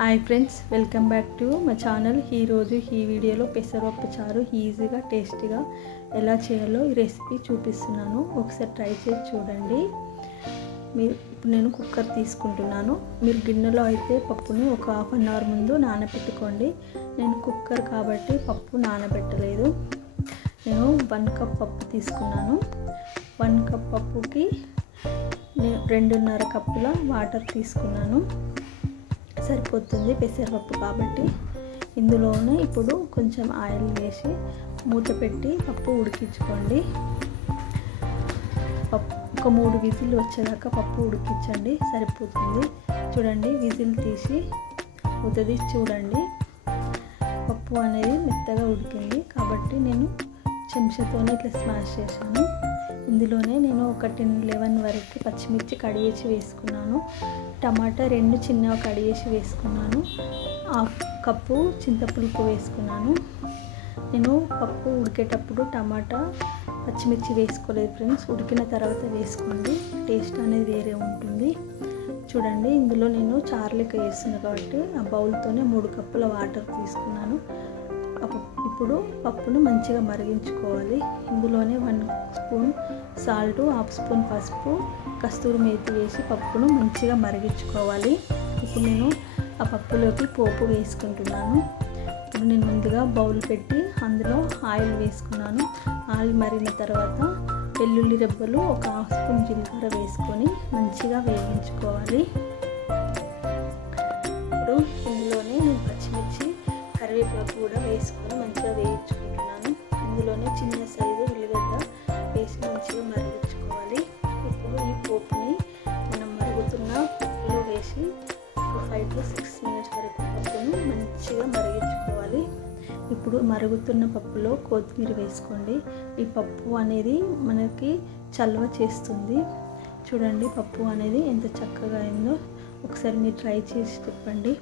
Hi friends, welcome back to my channel. ఈరోజు ఈ వీడియోలో పెసరపప్పు చారు ఈజీగా టేస్టీగా ఎలా చేయాలో ఈ రెసిపీ చూపిస్తున్నాను. ఒకసారి ట్రై చేసి చూడండి. ఇప్పుడు నేను కుక్కర్ తీసుకుంటున్నాను. మీరు గిన్నెలో అయితే పప్పుని ఒక హాఫ్ అన్ అవర్ ముందు నానబెట్టుకోండి. నేను కుక్కర్ కాబట్టి పప్పు నానబెట్టలేదు. నేను 1 కప్ పప్పు తీసుకున్నాను. 1 కప్ పప్పుకి నేను 2.5 కప్పుల వాటర్ తీసుకున్నాను. సరిపోతుంది పెసరపప్పు కాబట్టి. ఇందులోనే ఇప్పుడు కొంచెం ఆయిల్ వేసి మూత పెట్టి పప్పు ఉడికించుకోండి. ఒక 3 విజిల్ వచ్చేదాకా పప్పు ఉడికించండి, సరిపోతుంది. చూడండి, విజిల్ తీసి మూత తీసి చూడండి. పప్పు అనేది మెత్తగా ఉడికింది కాబట్టి నేను చెంచాతోనే ఇట్లా స్మాష్ చేశాను. ఇందులోనే నేను ఒక 10-11 వరకు పచ్చిమిర్చి కడిగేసి వేసుకున్నాను. టమాటా 2 చిన్నగా కడిగేసి వేసుకున్నాను. 1/2 కప్పు చింతపులుపు వేసుకున్నాను. నేను పప్పు ఉడికేటప్పుడు టమాటా పచ్చిమిర్చి వేసుకోలేదు ఫ్రెండ్స్. ఉడికిన తర్వాత వేసుకోండి, టేస్ట్ అనేది వేరే ఉంటుంది. చూడండి, ఇందులో నేను చారు లెక్క వేస్తున్నాను కాబట్టి ఆ బౌల్తోనే 3 కప్పుల వాటర్ తీసుకున్నాను. ఇప్పుడు పప్పును మంచిగా మరిగించుకోవాలి. ఇందులోనే 1 స్పూన్ సాల్ట్, 1/2 స్పూన్ పసుపు, కస్తూరి మేతి వేసి పప్పును మంచిగా మరిగించుకోవాలి. ఇప్పుడు నేను ఆ పప్పులోకి పోపు వేసుకుంటున్నాను. ఇప్పుడు నేను ముందుగా బౌల్ పెట్టి అందులో ఆయిల్ వేసుకున్నాను. ఆయిల్ మరిగిన తర్వాత వెల్లుల్లి రెబ్బలు ఒక 1/2 స్పూన్ జీలకర్ర వేసుకొని మంచిగా వేయించుకోవాలి. ఇప్పుడు ఇందులోనే నేను పచ్చిమిర్చి కరివేపాకు కూడా వేసుకొని మంచిగా వేయించుకుంటున్నాను. ఇందులోనే చిన్న సైజు ఉల్లిగడ్డ వేసి మంచిగా మరిగించుకోవాలి. ఇప్పుడు ఈ పోపుని మనం మరుగుతున్న పప్పులో వేసి ఒక 5 to 6 మినిట్స్ వరకు పప్పును మంచిగా మరిగించుకోవాలి. ఇప్పుడు మరుగుతున్న పప్పులో కొత్తిమీర వేసుకోండి. ఈ పప్పు అనేది మనకి చల్వ చేస్తుంది. చూడండి, పప్పు అనేది ఎంత చక్కగా అయిందో. ఒకసారి మీరు ట్రై చేసి చెప్పండి.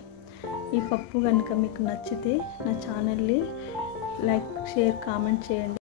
ఈ పప్పు కనుక మీకు నచ్చితే నా ఛానల్ని లైక్, షేర్, కామెంట్ చేయండి.